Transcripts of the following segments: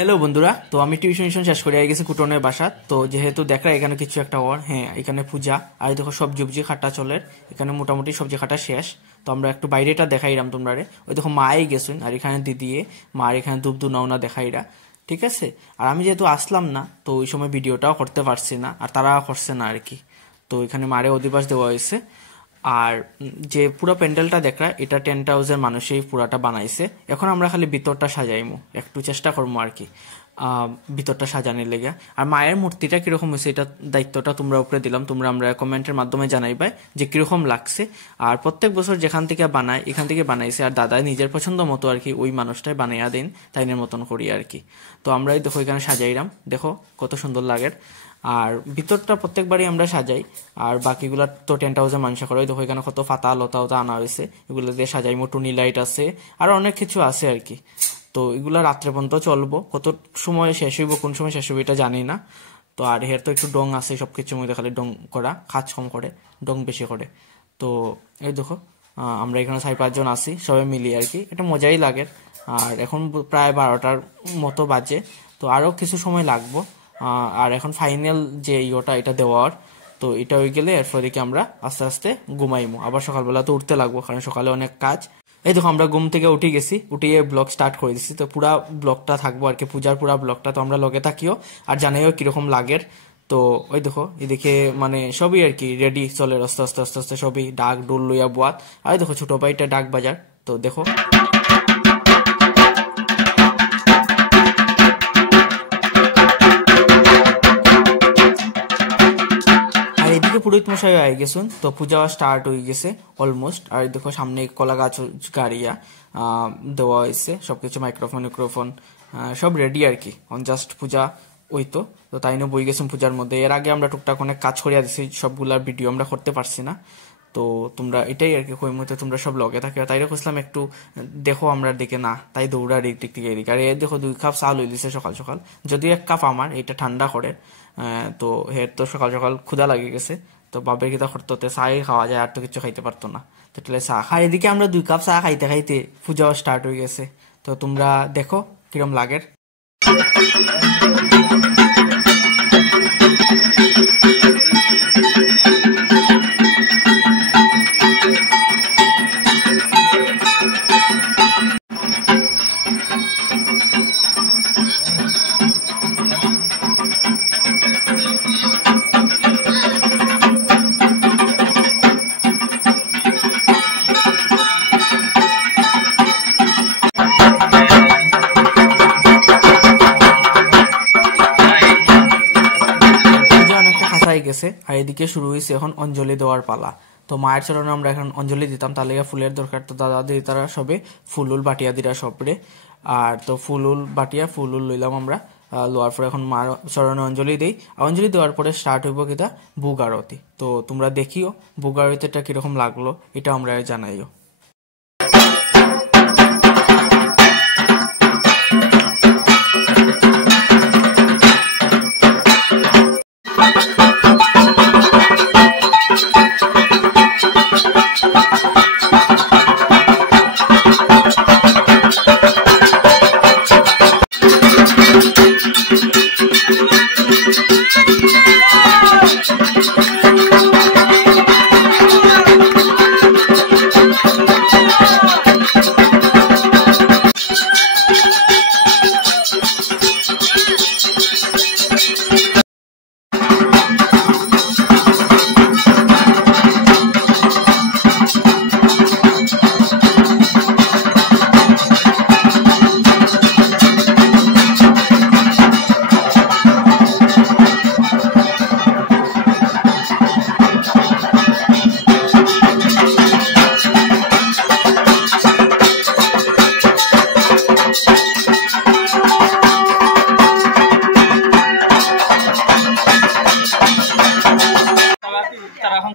Hello বন্ধুরা, তো আমি টিউশন শেষ করে গেছি কুটনের বাসা। তো যেহেতু দেখা এখানে কিছু একটা ওর এখানে পূজা আর দেখো সবজি খাটা চলের এখানে মোটামুটি সবজি খাটা শেষ। তো আমরা একটু বাইরেটা দেখাইলাম তোমরা ওই দেখো মাই গেছুন আর এখানে দিদিয়ে মার এখানে দুধ নাওনা দেখাইরা, ঠিক আছে। আর আমি যেহেতু আসলাম না তো ওই সময় ভিডিওটাও করতে পারছি না আর তারা করছে না আর কি। তো এখানে মারে অধিবাস দেওয়া হয়েছে। আর যে পুরো প্যান্ডেলটা দেখা এটা 10,000 মানুষই পুরাটা বানাইছে। এখন আমরা খালি ভিতরটা সাজাইমু, একটু চেষ্টা করবো আর কি ভিতরটা সাজানোর লেগে। আর মায়ের মূর্তিটা কিরকম হয়েছে এটা দায়িত্বটা তোমরা উপরে দিলাম, তোমরা আমরা কমেন্টের মাধ্যমে জানাইবাই যে কিরকম লাগছে। আর প্রত্যেক বছর যেখান থেকে বানায় এখান থেকে বানাইছে আর দাদা নিজের পছন্দ মতো আর কি ওই মানুষটাই বানাইয়া দিন তাইনের মতন করি আর কি। তো আমরাই দেখো এখানে সাজাইলাম, দেখো কত সুন্দর লাগে। আর ভিতরটা প্রত্যেকবারই আমরা সাজাই আর বাকিগুলা তো 10,000 মানুষ করে। দেখো এখানে কত ফাতা লতা আনা হয়েছে, এগুলো দিয়ে সাজাই, টুনি লাইট আছে আর অনেক কিছু আছে আর কি। তো এগুলা রাত্রে পর্যন্ত চলবো, কত সময় শেষ হইব কোন সময় শেষ হইব এটা জানি না। তো আর হের তো একটু ডং আছে সবকিছুর মধ্যে, খালি ডং করা কাজ কম করে ডং বেশি করে। তো এই দেখো আমরা এখানে 4-5 জন আছি সবাই মিলিয়ে আর কি, এটা মজাই লাগে। আর এখন প্রায় 12টার মতো বাজে, তো আরো কিছু সময় লাগবো। আর এখন ফাইনাল যে ইয়েটা এটা দেওয়ার, তো এটা হয়ে গেলে এরপর দিকে আমরা আস্তে আস্তে ঘুমাইমু। আবার সকালবেলা তো উঠতে লাগবো কারণ সকালে অনেক কাজ। এই দেখো আমরা ঘুম থেকে উঠে গেছি, উঠিয়ে ব্লগ স্টার্ট করে দিচ্ছি। তো পুরা ব্লগটা থাকবো আর কি, পূজার পুরা ব্লগটা। তো আমরা লগে থাকিও আর জানাইও কিরকম লাগের। তো ওই দেখো এদিকে মানে সবই আর কি রেডি চলে, আস্তে আস্তে আস্তে আস্তে সবই ডাক ডোল লইয়া বুয়াত। আর দেখো ছোট ভাইটা ডাক বাজার, তো দেখো পুরোহিত মশাই হয়ে গেছেন। তো পূজা স্টার্ট হয়ে গেছে অলমোস্ট। আর দেখো সামনে কলা গাছ গাড়িয়া দেওয়া হয়েছে, সবকিছু মাইক্রোফোন সব রেডি আর কি। জাস্ট পূজা ওই তো তাই না বই গেছেন পূজার মধ্যে। এর আগে আমরা টুকটাক অনেক কাজ করিয়া দিছি, সবগুলার ভিডিও আমরা করতে পারছি না। তো তোমরা এটাই আর কি কই মতে তোমরা সব লগে থাকে। তাই খুঁজলাম একটু দেখো আমরা দিকে না, তাই দৌড়া টিক এদিকে। আর দেখো 2 কাপ চা লই দিছে সকাল সকাল, যদিও 1 কাপ আমার, এটা ঠান্ডা করে। তো হের তো সকাল সকাল ক্ষুধা লাগে গেছে, তো বাপের কিতা করতে চাই খাওয়া যায় আর তো কিছু খাইতে পারতো না, তো চা খাই। এদিকে আমরা 2 কাপ চা খাইতে খাইতে পূজাও স্টার্ট হয়ে গেছে। তো তোমরা দেখো কিরম লাগে। গেছে আর এদিকে শুরু হয়েছে এখন অঞ্জলি দেওয়ার পালা। তো মায়ের চরণে আমরা এখন অঞ্জলি দিতাম, তাহলে ফুলের দরকার। তো দাদা দিদি তারা সবে ফুলুল বাটিয়া দিরা সবরে। আর তো ফুলুল বাটিয়া ফুলুল লইলাম আমরা, লোয়ার পরে এখন মার চরণে অঞ্জলি দেই। অঞ্জলি দেওয়ার পরে স্টার্ট হইব কিতা বুগ আরতি। তো তোমরা দেখিও বুগ আরতিটা কিরকম লাগলো এটা আমরা জানাইও।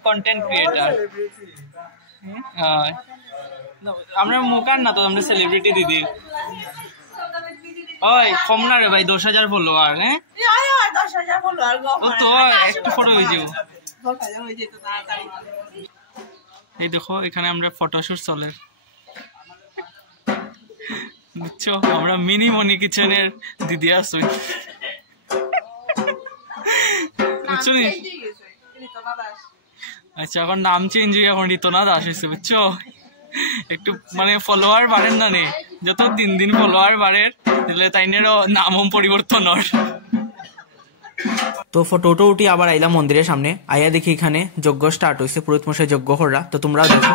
কন্টেন্ট ক্রিয়েটার আমরা মুখার না তো আমরা সেলিব্রিটি দিদি। ওই কম না রে ভাই, 10,000 ফলোয়ার। হ্যাঁ তো একটু ফটো হয়ে যাবো। এই দেখো এখানে আমরা ফটোশুট চলে। বুঝছো আমরা মিনি মনি কিচেনের দিদি আসুই বুঝছো নি আচ্ছা এখন নাম চেঞ্জ হয়ে এখন ঋতনা দাস হয়েছে বুঝছো একটু মানে ফলোয়ার বাড়েন না নে যত দিন দিন ফলোয়ার বাড়ের তাহলে তাইনেরও নামও পরিবর্তন হয়। তো ফটো উঠি আবার আইলাম মন্দিরের সামনে আইয়া দেখি এখানে যজ্ঞ স্টার্ট হয়েছে পুরোহিত মশাই যজ্ঞ করা তো তোমরাও দেখো।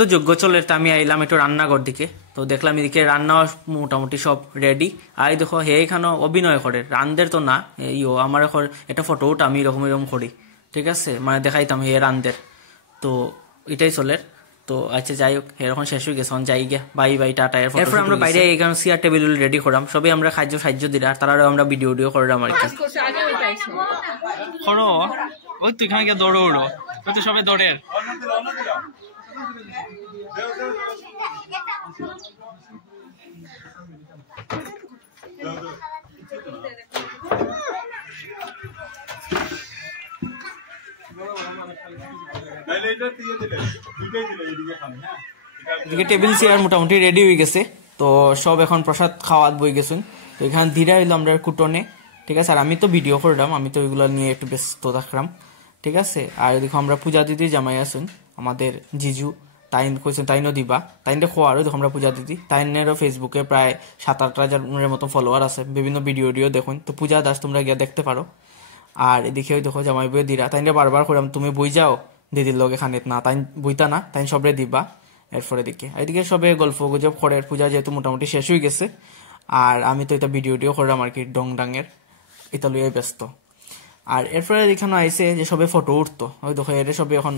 তো যজ্ঞ চলে তো আমি আইলাম একটু রান্নাঘর দিকে তো দেখলাম এদিকে রান্না মোটামুটি সব রেডি আর দেখো হে এখানে অভিনয় করে রানদের তো না ইও আমার এখন একটা ফটো উঠ আমি এরকম এরকম করি ঠিক আছে মানে দেখাইতাম হে রানদের তো এটাই চলে তো আচ্ছা যাই হোক এরকম শেষ হয়ে গেছে যাই গিয়া বাই বাই টাটা এরপর আমরা বাইরে এখানে চেয়ার টেবিল রেডি করলাম সবাই আমরা সাহায্য দিলাম আর তারাও আমরা ভিডিও করলাম আর কি করো ওই তো এখানে গিয়ে দৌড়ো উড়ো ওই তো সবাই দৌড়ের এদিকে টেবিল চেয়ার মোটামুটি রেডি হয়ে গেছে তো সব এখন প্রসাদ খাওয়াত বই গেছেন তো এখানে ধীরা হইলো আমরা কুটনে ঠিক আছে আর আমি তো ভিডিও করলাম আমি তো ওইগুলো নিয়ে একটু ব্যস্ত থাকলাম ঠিক আছে আর দেখো আমরা পূজা দিদি জামাই আসুন আমাদের জিজু তাইন কইছেন তাইনও দিবা তাইনটা খোয়ারও দেখো আমরা পূজা দিদি তাইনেরও ফেসবুকে প্রায় 7-8 হাজার মতো ফলোয়ার আছে বিভিন্ন ভিডিও দেখুন তো পূজা দাস তোমরা গিয়ে দেখতে পারো আর এদিকে দেখো জামাই বই দিরা তাইনে বারবার করলাম তুমি বই যাও দিদির লগে খানিত না তাই বইতা না তাই সবরে দিবা এরপরে দিকে এদিকে সবে গল্প গুজব করে পূজা যেহেতু মোটামুটি শেষ হয়ে গেছে আর আমি তো এটা ভিডিও করলাম আর কি ডং ডাঙের এটা লইয়ে ব্যস্ত আর এরপরে এখানে আইসে যে সবে ফটো উঠতো ওই দেখো এর সবে এখন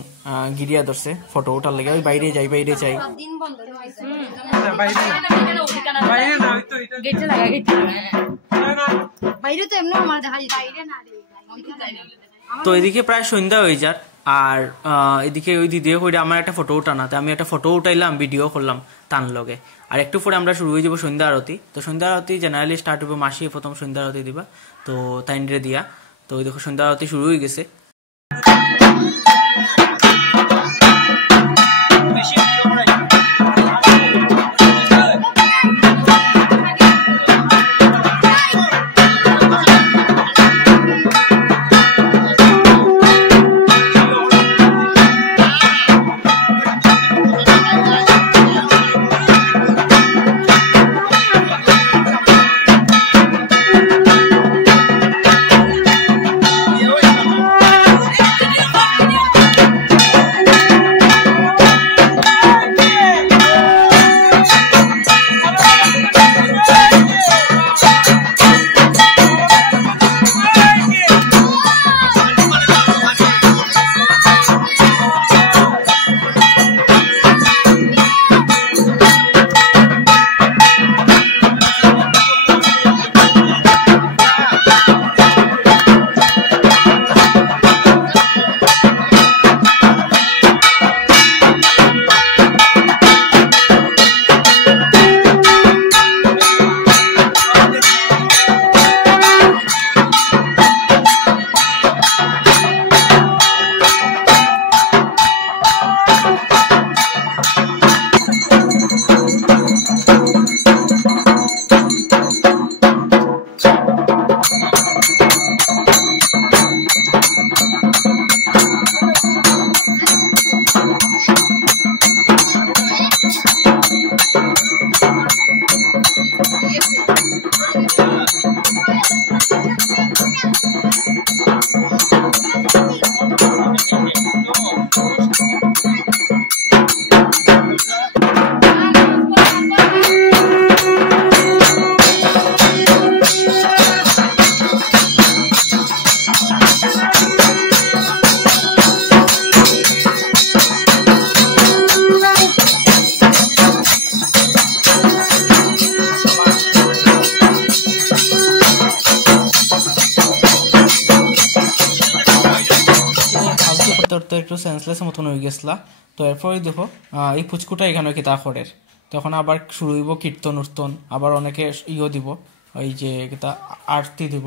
গিরিয়া ধরছে ফটো উঠার লাগে ওই বাইরে যাই তো এদিকে প্রায় সন্ধ্যা হয়ে যার আর এদিকে ওই দিদি কইরা আমার একটা ফটো উঠানা তো আমি একটা ফটো উঠাইলাম ভিডিও করলাম তান লগে আর একটু পরে আমরা শুরু হয়ে যাবো সন্ধ্যা আরতি তো সন্ধ্যা আরতি জেনারেলি স্টার্ট হবে মাসি প্রথম সন্ধ্যা আরতি দিবা তো তাইনরে দিয়া তো ওই দেখো সন্ধ্যা আরতি শুরু হয়ে গেছে একটু সেন্সলেস মতন হয়ে গেছিলা। তো এরপরে দেখো এই ফুচকুটা এখানে কি তা খড়ের, তখন আবার শুরু হইব কীর্তন উর্তন, আবার অনেকে দিব ওই যে আরতি দিব।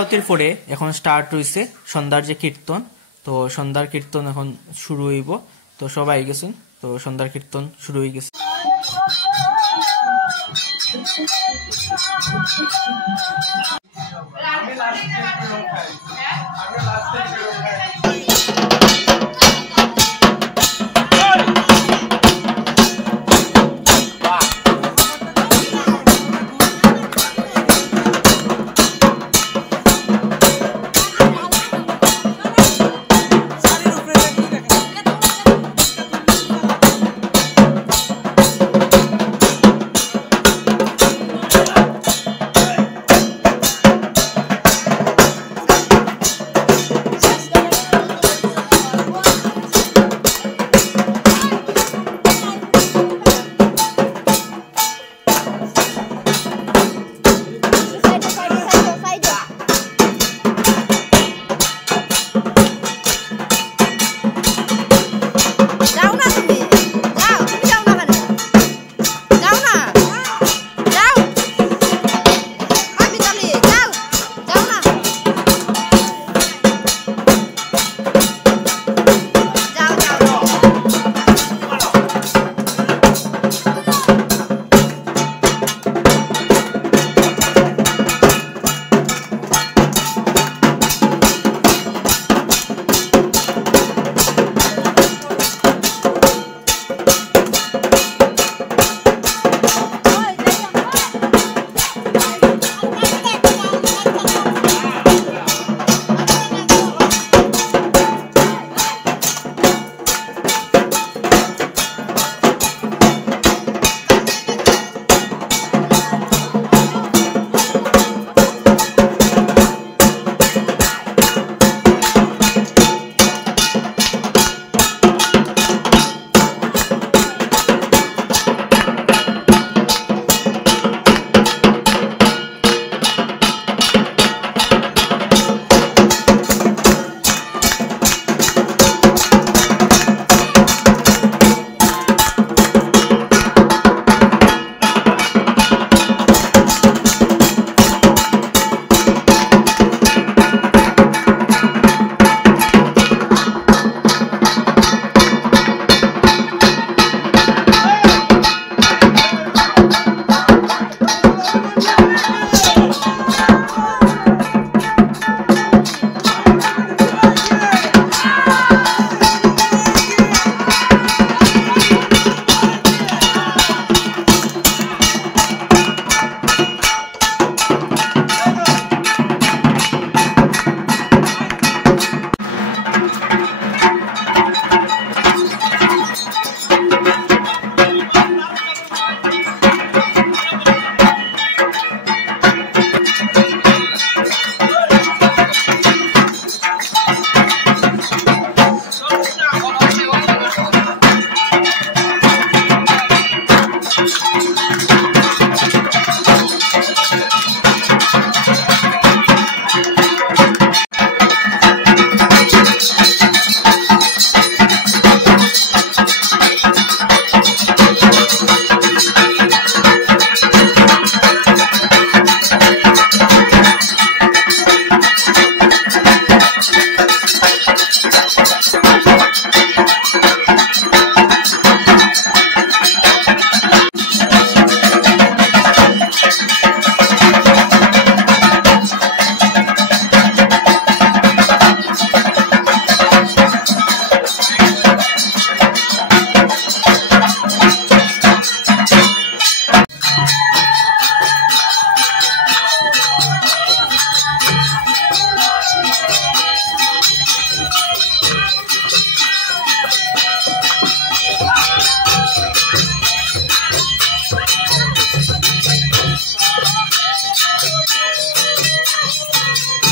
আরতির পরে এখন স্টার্ট হয়েছে সন্ধ্যার যে কীর্তন। তো সন্ধ্যার কীর্তন এখন শুরু হইব। তো সবাই গেছেন, তো সন্ধ্যার কীর্তন শুরু হয়ে গেছে।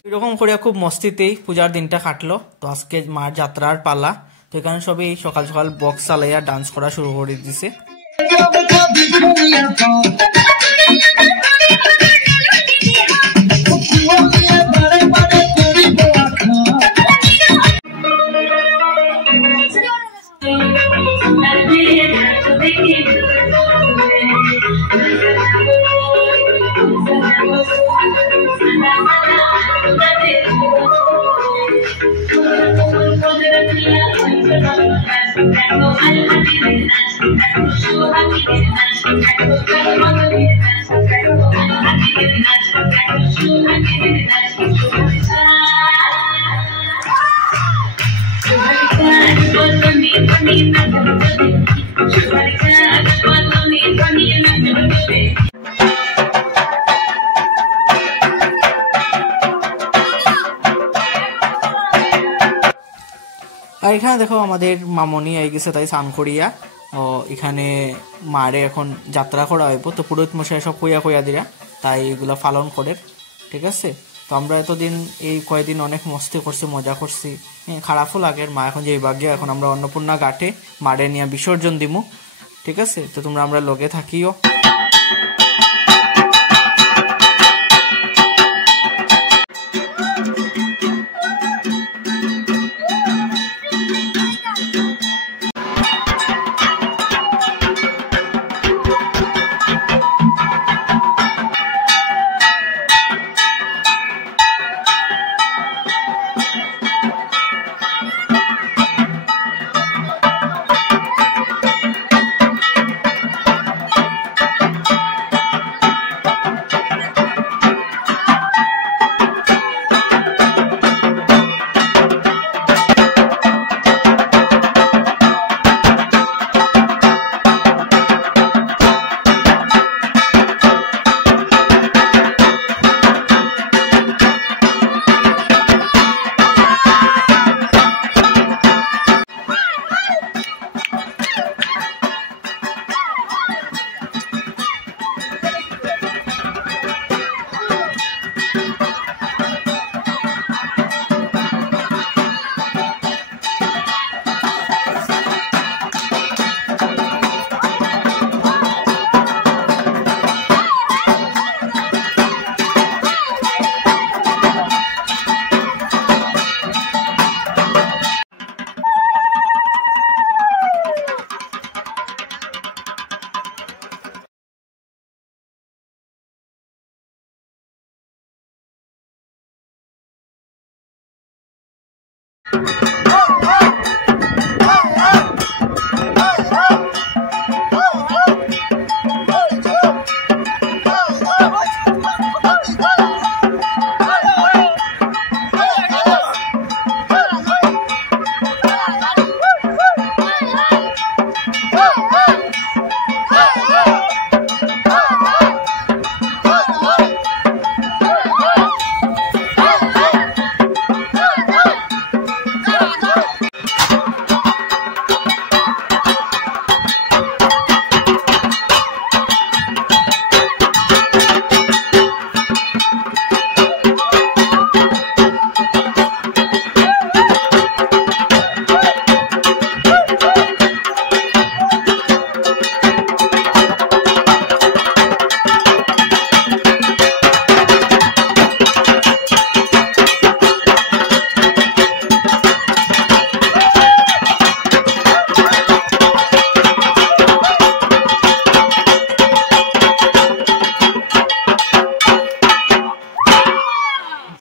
এরকম করে খুব মস্তিতেই পূজার দিনটা কাটলো। তো আজকে মার যাত্রার পালা। তো এখানে সবাই সকাল সকাল বক্স চালাইয়া ডান্স করা শুরু করে দিছে। আর এখানে দেখো আমাদের মামনি আই গেছে, তাই স্নান করিয়া ও এখানে মারে এখন যাত্রা করা হইব। তো পুরোহিত মশাই সব কইয়া কইয়া দিরা, তাই এগুলা পালন করে। ঠিক আছে, তো আমরা এতদিন এই কয়েকদিন অনেক মস্তি করছি, মজা করছি, খারাপও লাগে। মা এখন যে ভাগ্য, এখন আমরা অন্নপূর্ণা ঘাটে মারে নিয়ে বিসর্জন দিমু। ঠিক আছে, তো তোমরা আমরা লগে থাকিও।